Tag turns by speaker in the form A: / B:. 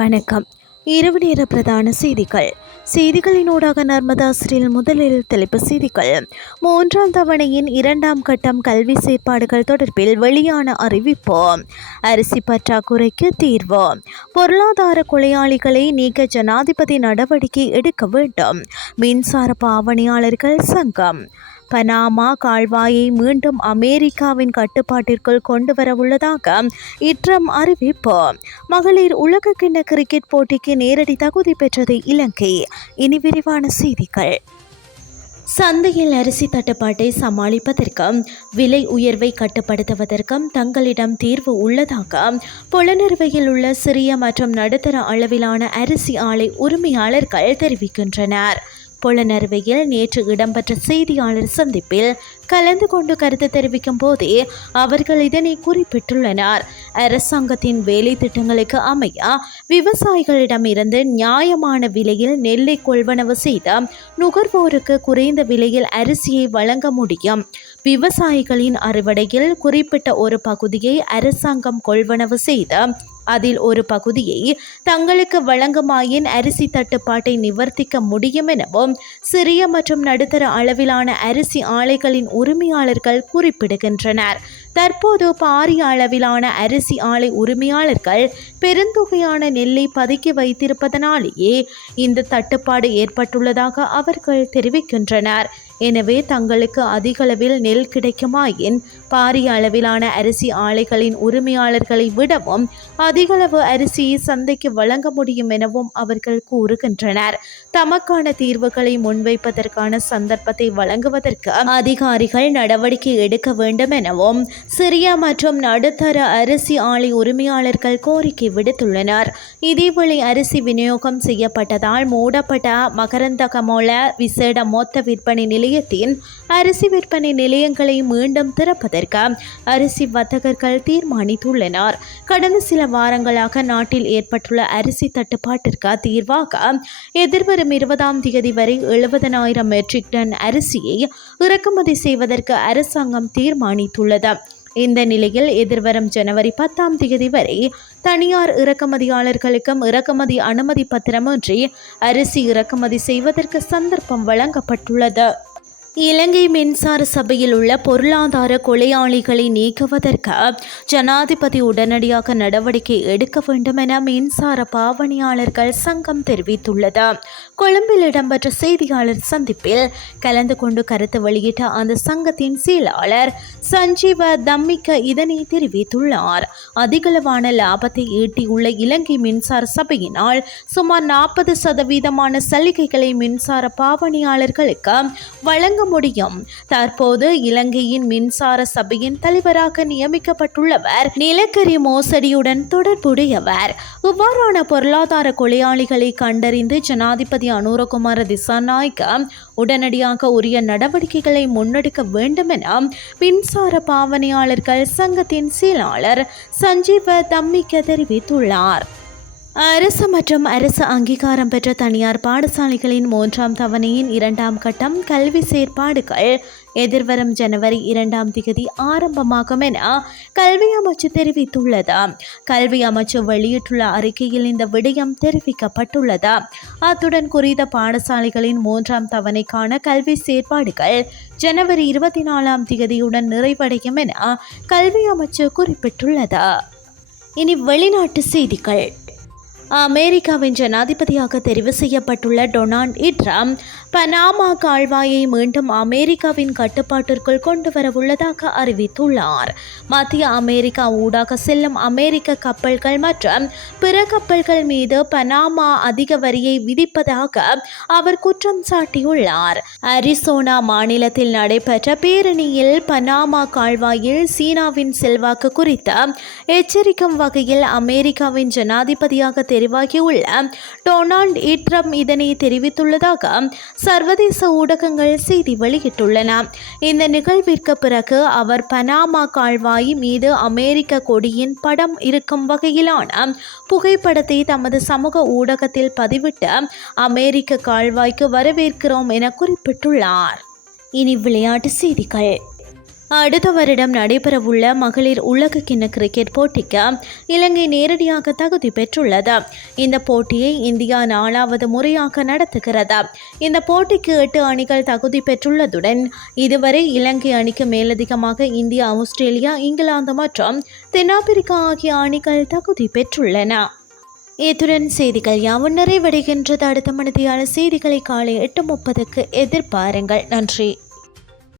A: வணக்கம். இரவு நேர பிரதான செய்திகள். செய்திகளினூடாக நர்மதாசிரியில் முதலில் தலைப்பு செய்திகள். மூன்றாம் தவணையின் இரண்டாம் கட்டம் கல்வி செயற்பாடுகள் தொடர்பில் வெளியான அறிவிப்பு. அரிசி பற்றாக்குறைக்கு தீர்வு. பொருளாதார கொலையாளிகளை நீக்க ஜனாதிபதி நடவடிக்கை எடுக்க வேண்டும். மின்சார பாவனையாளர்கள் சங்கம். பனாமா கால்வாயை மீண்டும் அமெரிக்காவின் கட்டுப்பாட்டிற்குள் கொண்டு வர உள்ளதாக இட்ரம் அறிவிப்பு மகளிர் உலக கிண்ண கிரிக்கெட் போட்டிக்கு நேரடி தகுதி பெற்றது இலங்கை. இனி விரிவான செய்திகள். சந்தையில் அரிசி தட்டுப்பாட்டை சமாளிப்பதற்கும் விலை உயர்வை கட்டுப்படுத்துவதற்கும் தங்களிடம் தீர்வு உள்ளதாக புலனறுவையில் உள்ள சிறிய மற்றும் நடுத்தர அளவிலான அரிசி ஆலை உரிமையாளர்கள் தெரிவிக்கின்றனர். புலனறுவையில் நேற்று இடம்பெற்ற செய்தியாளர் சந்திப்பில் கலந்து கொண்டு கருத்து தெரிவிக்கும் போதே அவர்கள் இதனை குறிப்பிட்டுள்ளனர். அரசாங்கத்தின் வேலை திட்டங்களுக்கு அமைய விவசாயிகளிடமிருந்து நியாயமான விலையில் நெல்லை கொள்வனவு செய்த நுகர்வோருக்கு குறைந்த விலையில் அரிசியை வழங்க முடியும். விவசாயிகளின் அறுவடையில் குறிப்பிட்ட ஒரு பகுதியை அரசாங்கம் கொள்வனவு செய்த அதில் ஒரு பகுதியை தங்களுக்கு வழங்குமாயின் அரிசி தட்டுப்பாட்டை நிவர்த்திக்க முடியும் எனவும் சிறிய மற்றும் நடுத்தர அளவிலான அரிசி ஆலைகளின் உரிமையாளர்கள் குறிப்பிடுகின்றனர். தற்போது பாரிய அளவிலான அரிசி ஆலை உரிமையாளர்கள் பெருந்தொகையான நெல்லை பதுக்கி வைத்திருப்பதனாலேயே இந்த தட்டுப்பாடு ஏற்பட்டுள்ளதாக அவர்கள் தெரிவிக்கின்றனர். எனவே தங்களுக்கு அதிகளவில் நெல் கிடைக்குமாயின் பாரிய அளவிலான அரிசி ஆலைகளின் உரிமையாளர்களை விடவும் அதிகளவு அரிசியை சந்தைக்கு வழங்க முடியும் எனவும் அவர்கள் கூறுகின்றனர். தமக்கான தீர்வுகளை முன்வைப்பதற்கான சந்தர்ப்பத்தை வழங்குவதற்கு அதிகாரிகள் நடவடிக்கை எடுக்க வேண்டும் எனவும் சிறிய மற்றும் நடுத்தர அரிசி ஆலை உரிமையாளர்கள் கோரிக்கை விடுத்துள்ளனர். இதேவேளை அரிசி விநியோகம் செய்யப்பட்டதால் மூடப்பட்ட மகரந்தகமோல விசேட மொத்த விற்பனை நிலையத்தின் அரிசி விற்பனை நிலையங்களை மீண்டும் திறப்பதற்கு அரிசி வர்த்தகர்கள் தீர்மானித்துள்ளனர். கடந்த சில வாரங்களாக நாட்டில் ஏற்பட்டுள்ள அரிசி தட்டுப்பாட்டிற்கு தீர்வாக எதிர்வரும் இருபதாம் தேதி வரை எழுபதனாயிரம் மெட்ரிக் டன் அரிசியை இறக்குமதி செய்வதற்கு அரசாங்கம் தீர்மானித்துள்ளது. இந்த நிலையில் எதிர்வரும் ஜனவரி பத்தாம் தேதி வரை தனியார் இறக்குமதியாளர்களுக்கும் இறக்குமதி அனுமதி பத்திரமின்றி அரிசி இறக்குமதி செய்வதற்கு சந்தர்ப்பம் வழங்கப்பட்டுள்ளது. இலங்கை மின்சார சபையில் உள்ள பொருளாதார கொலையாளிகளை நீக்குவதற்கு ஜனாதிபதி உடனடியாக நடவடிக்கை எடுக்க வேண்டும் என மின்சார பாவனையாளர்கள் சங்கம் தெரிவித்துள்ளது. கொழும்பில் இடம்பெற்ற செய்தியாளர் சந்திப்பில் கலந்து கொண்டு கருத்து வெளியிட்ட அந்த சங்கத்தின் செயலாளர் சஞ்சீவ தம்மிக்க இதனை தெரிவித்துள்ளார். அதிகளவான லாபத்தை ஈட்டியுள்ள இலங்கை மின்சார சபையினால் சுமார் நாற்பது சதவீதமான சலுகைகளை மின்சார பாவனையாளர்களுக்கு வழங்க முடியும். தற்போது இலங்கையின் மின்சார சபையின் தலைவராக நியமிக்கப்பட்டுள்ளவர் நிலக்கரி மோசடியுடன் தொடர்புடையவர். இவ்வாறான பொருளாதார கொலையாளிகளை கண்டறிந்து ஜனாதிபதி அனுரகுமார திசாநாயக்க உடனடியாக உரிய நடவடிக்கைகளை முன்னெடுக்க வேண்டும் என மின்சார பாவனையாளர்கள் சங்கத்தின் செயலாளர் சஞ்சீவ தம்மிக்க தெரிவித்துள்ளார். அரசு மற்றும் அரசு அங்கீகாரம் பெற்ற தனியார் பாடசாலைகளின் மூன்றாம் தவணையின் இரண்டாம் கட்டம் கல்வி செயற்பாடுகள் எதிர்வரும் ஜனவரி இரண்டாம் தேதி ஆரம்பமாகும் என கல்வி அமைச்சு தெரிவித்துள்ளது. கல்வி அமைச்சு வெளியிட்டுள்ள அறிக்கையில் இந்த விடயம் தெரிவிக்கப்பட்டுள்ளது. அத்துடன் குறித்த பாடசாலைகளின் மூன்றாம் தவணைக்கான கல்வி செயற்பாடுகள் ஜனவரி இருபத்தி நாலாம் தேதியுடன் நிறைவடையும் என கல்வி அமைச்சு குறிப்பிட்டுள்ளது. இனி வெளிநாட்டு செய்திகள். அமெரிக்காவின் ஜனாதிபதியாக தெரிவு செய்யப்பட்டுள்ள டொனால்ட் ட்ரம்ப் பனாமா கால்வாயை மீண்டும் அமெரிக்காவின் கட்டுப்பாட்டிற்குள் கொண்டு வரவுள்ளதாக அறிவித்துள்ளார். மத்திய அமெரிக்கா ஊடாக செல்லும் அமெரிக்க கப்பல்கள் மற்றும் பிற கப்பல்கள் மீது பனாமா அதிக வரியை விதிப்பதாக அவர் குற்றம் சாட்டியுள்ளார். அரிசோனா மாநிலத்தில் நடைபெற்ற பேரணியில் பனாமா கால்வாயில் சீனாவின் செல்வாக்கு குறித்த எச்சரிக்கும் வகையில் அமெரிக்காவின் ஜனாதிபதியாக தெரிவாகியுள்ள. டொனால்ட் ஈட்ரம் இதனை தெரிவித்துள்ளதாக சர்வதேச ஊடகங்கள் செய்தி வெளியிட்டுள்ளன. இந்த நிகழ்விற்கு பிறகு அவர் பனாமா கால்வாய் மீது அமெரிக்க கொடியின் படம் இருக்கும் வகையிலான புகைப்படத்தை தமது சமூக ஊடகத்தில் பதிவிட்டு அமெரிக்க கால்வாய்க்கு வரவேற்கிறோம் என குறிப்பிட்டுள்ளார். இனி விளையாட்டு செய்திகள். அடுத்த வருடம் நடைபெறவுள்ள மகளிர் உலக கிண்ண கிரிக்கெட் போட்டிக்கு இலங்கை நேரடியாக தகுதி பெற்றுள்ளது. இந்த போட்டியை இந்தியா நாலாவது முறையாக நடத்துகிறது. இந்த போட்டிக்கு எட்டு அணிகள் தகுதி பெற்றுள்ளதுடன் இதுவரை இலங்கை அணிக்கு மேலதிகமாக இந்தியா ஆஸ்திரேலியா இங்கிலாந்து மற்றும் தென்னாப்பிரிக்கா ஆகிய அணிகள் தகுதி பெற்றுள்ளன. இத்துடன் செய்திகள் யாவும் நிறைவடைகின்றது. அடுத்த மனதியான செய்திகளை காலை எட்டு முப்பதுக்கு எதிர்பாருங்கள். நன்றி.